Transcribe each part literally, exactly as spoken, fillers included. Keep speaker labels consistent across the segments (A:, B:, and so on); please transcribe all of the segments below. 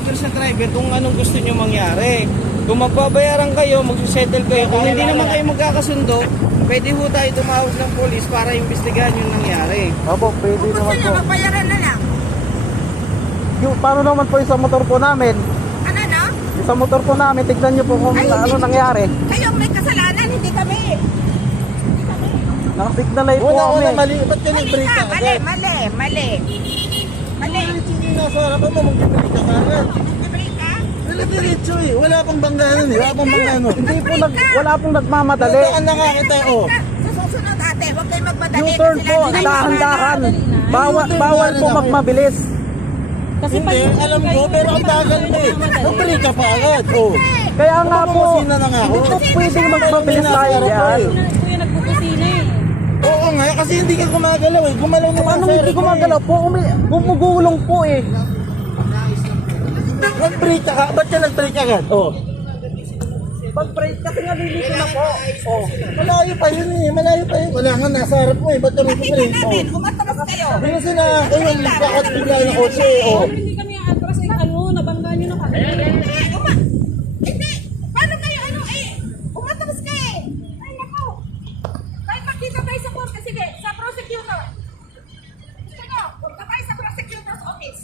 A: driver sa driver kung anong gusto nyo mangyari. Kung magbabayaran kayo, magsusettle kayo. Kung hindi naman kayo magkakasundo, pwede ho tayo tumawag ng polis para imbestigahan yung nangyari.
B: Opo, pwede
C: Kung
B: naman
C: gusto
B: po.
C: nyo, magbayaran na lang.
B: Yung, paano naman po yung sa motor po namin?
C: Ano, no?
B: Yung sa motor po namin, tignan nyo po kung
C: Ay,
B: na, ano
C: hindi-
B: nangyari.
C: Kayo ang may kasalanan, hindi kami. Hindi kami.
B: Nakasignalay po
A: Una,
B: kami.
A: una, mali. Ba't ka
C: Mali
A: nag-break
C: ka,
A: ka
C: mali,
A: agad?
C: mali, mali. Mali.
A: Hindi nasa harapan mo, mag-break ka agad.
C: Nag-break ka?
A: Diretso eh. Wala pang bangganan eh. Wala pang bangganan.
B: Hindi po, nag, wala pong nagmamadali.
A: Dadaan na nga kita oh.
C: Sa susunod ate, huwag kayo magmadali.
B: U-turn
C: kasi
B: po,
C: lagi kayo
B: dahan-dahan.
C: mamadali.
B: Bawal, bawal po magmabilis.
A: Hindi, alam ko, pero ang bagal mo eh. Mag-break ka pa agad. Oh.
B: Kaya nga po,
A: Pumusina na nga ako.
B: hindi po pwedeng magmabilis tayo yan.
D: Kuya nagpupusina eh.
A: Oo nga, kasi hindi ka gumagalaw eh. Gumalaw na
B: Paano hindi gumagalaw po? Umi, gumugulong po eh.
A: Nag-break ka, ba't ka nag-break agad? Oh.
B: Pag-break kasi nga lilito na po.
A: Oh. Malayo pa yun eh, malayo pa yun. Wala nga, nasa harap mo eh. Ba't ka
C: Nakita
A: mag-break?
C: namin,
A: Oh.
C: umatras kayo.
A: Hindi sila, ayun, bakit bigla ng kotse eh. Oh.
D: Pero hindi kami atras eh. Ano, nabangga nyo na kami.
C: Eh, uma... Hindi! Paano kayo ano eh? Umatras ka eh! Ay, naku! Kahit magkita tayo sa court, sige, sa prosecutor. Gusto nyo, punta tayo sa prosecutor's office.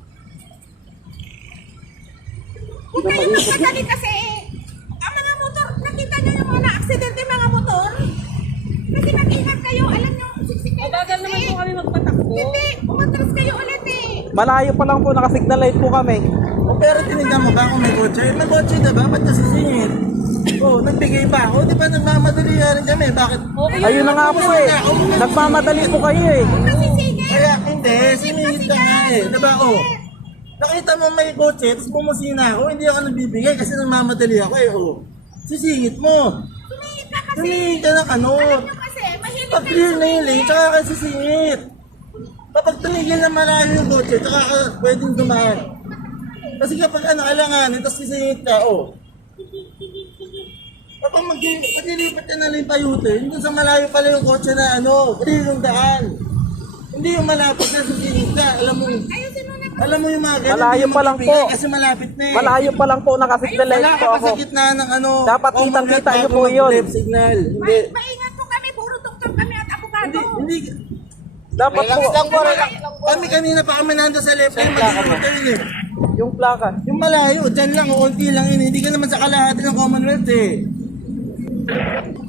C: Huwag kayo magpadali kasi eh. Ang mga motor, nakita nyo yung mga na-aksidente mga motor? Kasi mag-ingat kayo, alam nyo, siksik kayo.
D: Mabagal naman po kami magpatakbo.
C: Hindi, umatras kayo ulit eh.
B: Malayo pa lang po, nakasignalay po kami.
A: Oh, pero tinignan mo ba kung may kotse? May kotse diba? Ba't ka sisingit? Oh, nagbigay pa ako. Di ba nagmamadali nga rin kami? Bakit?
B: Ayun na nga po eh. Nagmamadali po kayo eh.
C: Nasisingit.
A: Kaya hindi, siningit ka nga eh. Diba oh? Nakita mo may kotse, tapos bumusina ako, hindi ako nagbibigay kasi nagmamadali ako eh. Oh. Sisingit mo.
C: Tumingin ka kasi.
A: Tumingin ka ng ano.
C: Alam nyo kasi, mahilig
A: Pag
C: kayo
A: clear na yung
C: sumingit.
A: lane, tsaka ka sisingit. Kapag tumigil na malayo yung kotse, tsaka ka pwedeng dumaan. Kasi kapag ano, alanganin, tapos sisingit ka, oh. Kapag mag maglilipat ka na lang yung payute, yung sa malayo pala yung kotse na ano, pwede yung daan. Hindi yung malapit na sisingit ka, alam mo,
C: Ayusin mo na.
A: alam mo yung mga ganun,
B: Malayo
A: hindi mo
B: pa lang
A: mabibigay
B: po.
A: Kasi malapit na eh.
B: Malayo pa lang po, nakasignalay
A: Wala
B: po
A: ka pa
B: ako.
A: sa gitna ng ano.
B: Dapat
A: common
B: kitang-kita
A: red
B: niyo
A: bago
B: po yun.
A: mag-left signal. Hindi.
C: Ma- maingat po kami, puro doktor kami at abogado.
A: Hindi.
B: Dapat po,
A: Kami kanina pa kami nando sa left lane, mag-ikot yun eh.
B: yung plaka.
A: Yung malayo, dyan lang, unti lang yun. Hindi ka naman sa kalahati ng Commonwealth eh.